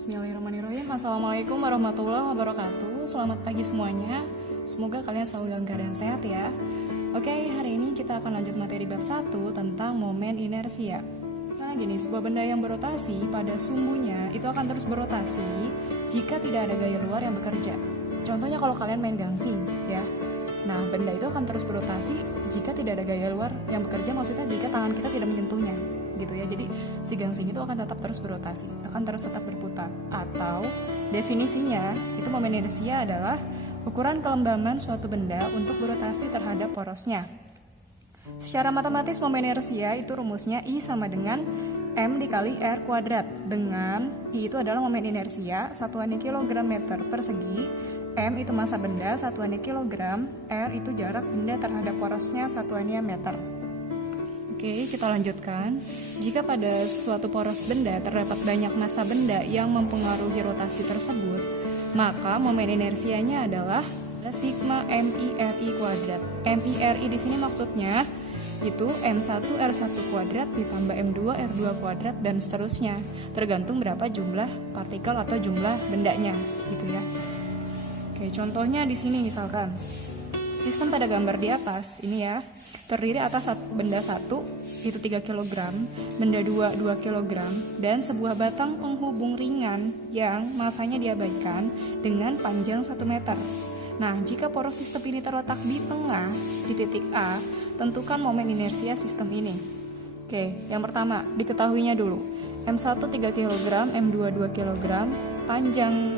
Bismillahirrahmanirrahim. Assalamualaikum warahmatullahi wabarakatuh. Selamat pagi semuanya. Semoga kalian selalu dalam keadaan sehat ya. Oke, hari ini kita akan lanjut materi bab 1 tentang momen inersia. Misalnya gini, sebuah benda yang berotasi pada sumbunya itu akan terus berotasi jika tidak ada gaya luar yang bekerja. Contohnya kalau kalian main gangsing ya. Nah, benda itu akan terus berotasi jika tidak ada gaya luar yang bekerja, maksudnya jika tangan kita tidak menyentuhnya gitu ya. Jadi si gangsing itu akan tetap terus berotasi, akan terus tetap berputar. Atau definisinya itu momen inersia adalah ukuran kelembaban suatu benda untuk berotasi terhadap porosnya. Secara matematis momen inersia itu rumusnya I sama dengan M dikali R kuadrat, dengan I itu adalah momen inersia, satuannya kilogram meter persegi, M itu massa benda, satuannya kilogram, R itu jarak benda terhadap porosnya, satuannya meter. Oke, kita lanjutkan. Jika pada suatu poros benda terdapat banyak massa benda yang mempengaruhi rotasi tersebut, maka momen inersianya adalah sigma MIRI kuadrat. MIRI di sini maksudnya itu M1 R1 kuadrat ditambah M2 R2 kuadrat dan seterusnya, tergantung berapa jumlah partikel atau jumlah bendanya gitu ya. Oke, contohnya di sini misalkan sistem pada gambar di atas ini ya, terdiri atas benda 1 itu 3 kg, benda 2 kg, dan sebuah batang penghubung ringan yang masanya diabaikan dengan panjang 1 meter. Nah, jika poros sistem ini terletak di tengah, di titik A, tentukan momen inersia sistem ini. Oke, yang pertama, diketahuinya dulu. M1 3 kg, M2 2 kg, panjang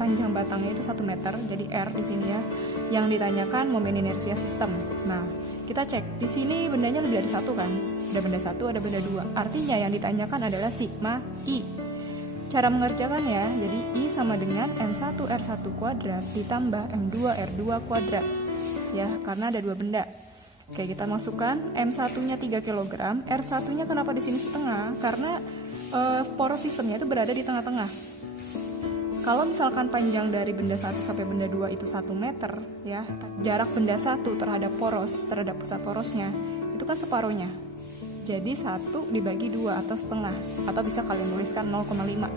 panjang batangnya itu 1 meter, jadi R di sini ya. Yang ditanyakan momen inersia sistem. Nah, kita cek di sini bendanya lebih dari 1 kan? Ada benda 1, ada benda 2. Artinya yang ditanyakan adalah sigma I. Cara mengerjakannya, jadi I sama dengan M1 R1 kuadrat ditambah M2 R2 kuadrat. Ya, karena ada 2 benda. Oke, kita masukkan M1-nya 3 kg, R1-nya kenapa di sini setengah? Karena poros sistemnya itu berada di tengah-tengah. Kalau misalkan panjang dari benda 1 sampai benda 2 itu 1 meter, ya, jarak benda 1 terhadap poros, terhadap pusat porosnya, itu kan separuhnya. Jadi 1 dibagi 2 atau setengah, atau bisa kalian tuliskan 0,5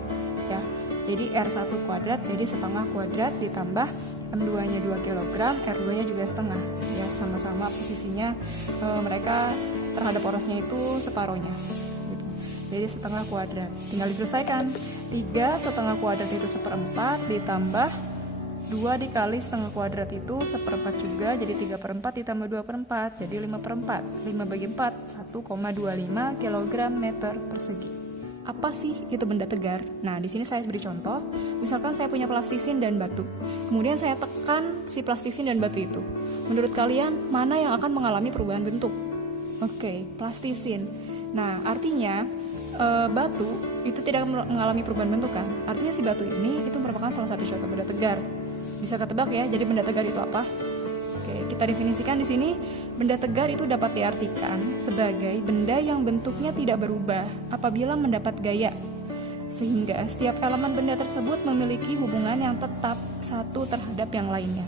ya. Jadi R1 kuadrat jadi setengah kuadrat ditambah M2-nya 2 kg, R2-nya juga setengah ya, sama-sama posisinya mereka terhadap porosnya itu separuhnya gitu. Jadi setengah kuadrat, tinggal diselesaikan. 3 setengah kuadrat itu 1/4 ditambah 2 dikali setengah kuadrat itu 1/4 juga, jadi 3/4 ditambah 2/4 jadi 5/4. 5 bagi 4 1,25 kg meter persegi. Apa sih itu benda tegar? Nah, di sini saya beri contoh. Misalkan saya punya plastisin dan batu. Kemudian saya tekan si plastisin dan batu itu. Menurut kalian mana yang akan mengalami perubahan bentuk? Oke, plastisin. Nah, artinya batu itu tidak mengalami perubahan bentuk kan? Artinya si batu ini itu merupakan salah satu contoh benda tegar. Bisa ketebak ya, jadi benda tegar itu apa? Oke, kita definisikan di sini, benda tegar itu dapat diartikan sebagai benda yang bentuknya tidak berubah apabila mendapat gaya, sehingga setiap elemen benda tersebut memiliki hubungan yang tetap satu terhadap yang lainnya.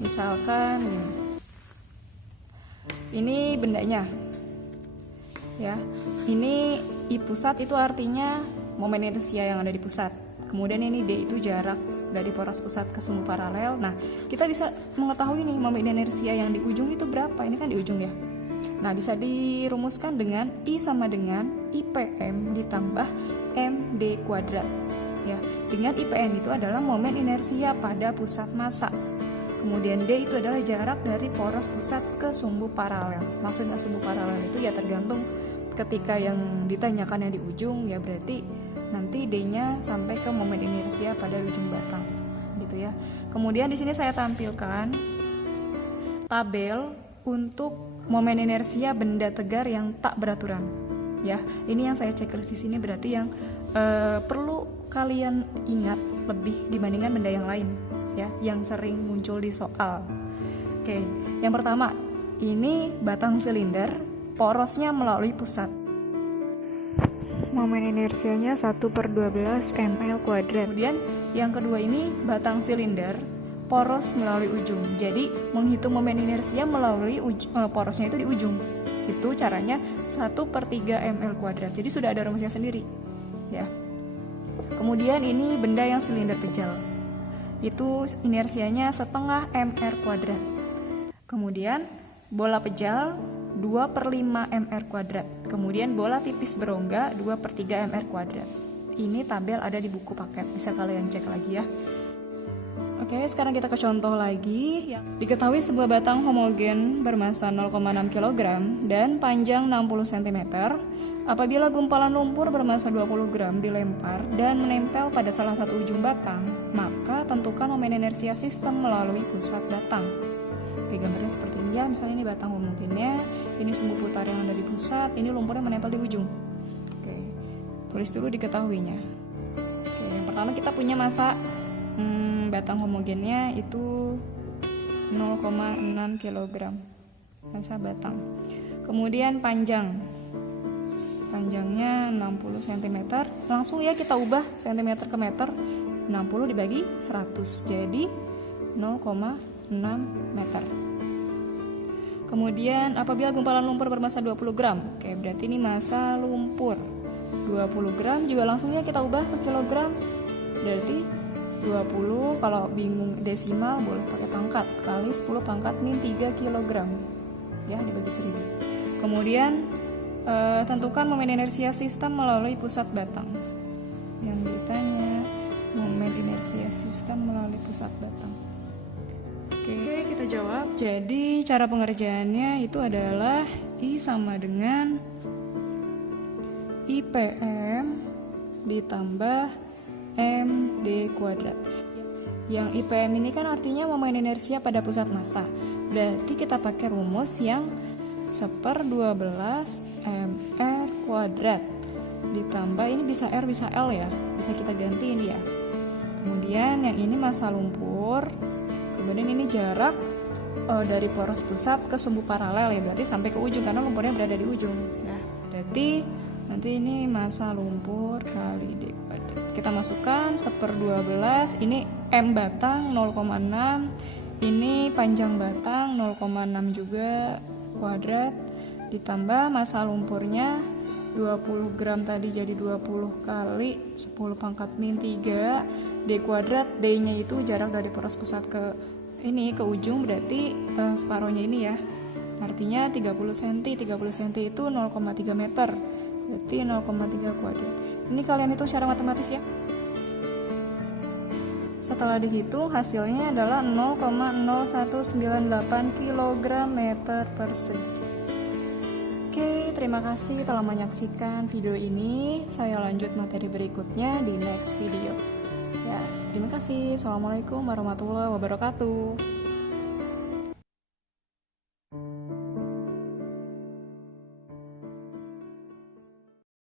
Misalkan ini bendanya, ya, ini I pusat itu artinya momen inersia yang ada di pusat. Kemudian ini D itu jarak dari poros pusat ke sumbu paralel. Nah, kita bisa mengetahui nih momen inersia yang di ujung itu berapa. Ini kan di ujung ya. Nah, bisa dirumuskan dengan I sama dengan IPM ditambah MD kuadrat. Ya, dengan IPM itu adalah momen inersia pada pusat massa. Kemudian D itu adalah jarak dari poros pusat ke sumbu paralel. Maksudnya sumbu paralel itu ya tergantung ketika yang ditanyakan yang di ujung, ya berarti nanti D-nya sampai ke momen inersia pada ujung batang, gitu ya. Kemudian di sini saya tampilkan tabel untuk momen inersia benda tegar yang tak beraturan. Ya, ini yang saya checklist di sini berarti yang perlu kalian ingat lebih dibandingkan benda yang lain, ya, yang sering muncul di soal. Oke, yang pertama ini batang silinder, porosnya melalui pusat. Momen inersianya 1/12 ml kuadrat. Kemudian yang kedua ini batang silinder, poros melalui ujung. Jadi menghitung momen inersia melalui porosnya itu di ujung. Itu caranya 1/3 ml kuadrat. Jadi sudah ada rumusnya sendiri. Ya. Kemudian ini benda yang silinder pejal. Itu inersianya setengah mr kuadrat. Kemudian bola pejal 2/5 mr kuadrat. Kemudian bola tipis berongga 2/3 mr kuadrat. Ini tabel ada di buku paket, bisa kalian cek lagi ya. Oke, sekarang kita ke contoh lagi. Diketahui sebuah batang homogen bermassa 0,6 kg dan panjang 60 cm. Apabila gumpalan lumpur bermassa 20 gram dilempar dan menempel pada salah satu ujung batang, maka tentukan momen inersia sistem melalui pusat batang. Oke, gambarnya seperti ini ya. Misalnya ini batang homogennya, ini sumbu putar yang ada di pusat, ini lumpurnya menempel di ujung. Oke, tulis dulu diketahuinya. Oke, yang pertama kita punya massa batang homogennya itu 0,6 kg massa batang. Kemudian panjangnya 60 cm. Langsung ya kita ubah cm ke meter. 60 dibagi 100 jadi 0,6 meter. Kemudian apabila gumpalan lumpur bermassa 20 gram, oke berarti ini massa lumpur 20 gram, juga langsung ya kita ubah ke kilogram. Berarti 20, kalau bingung desimal boleh pakai pangkat, kali 10 pangkat min 3 kg ya, dibagi 1000. Kemudian tentukan momen inersia sistem melalui pusat batang. Yang ditanya momen inersia sistem melalui pusat batang. Oke, kita jawab. Jadi cara pengerjaannya itu adalah I sama dengan IPM ditambah MD kuadrat. Yang IPM ini kan artinya momen inersia pada pusat massa. Berarti kita pakai rumus yang 1/12 mr kuadrat ditambah, ini bisa R bisa L ya, bisa kita gantiin ya. Kemudian yang ini massa lumpur, kemudian ini jarak dari poros pusat ke sumbu paralel ya, berarti sampai ke ujung karena lumpurnya berada di ujung. Nah, berarti nanti ini massa lumpur kali D kuadrat. Kita masukkan 1/12, ini M batang 0,6, ini panjang batang 0,6 juga kuadrat, ditambah massa lumpurnya 20 gram tadi jadi 20 kali 10 pangkat min 3 D kuadrat. D-nya itu jarak dari poros pusat ke ujung, berarti separohnya ini ya. Artinya 30 cm. 30 cm itu 0,3 meter. Berarti 0,3 kuadrat. Ini kalian hitung secara matematis ya. Setelah dihitung hasilnya adalah 0,0198 kg meter persegi. Oke, terima kasih telah menyaksikan video ini. Saya lanjut materi berikutnya di next video. Ya, terima kasih. Assalamualaikum warahmatullahi wabarakatuh.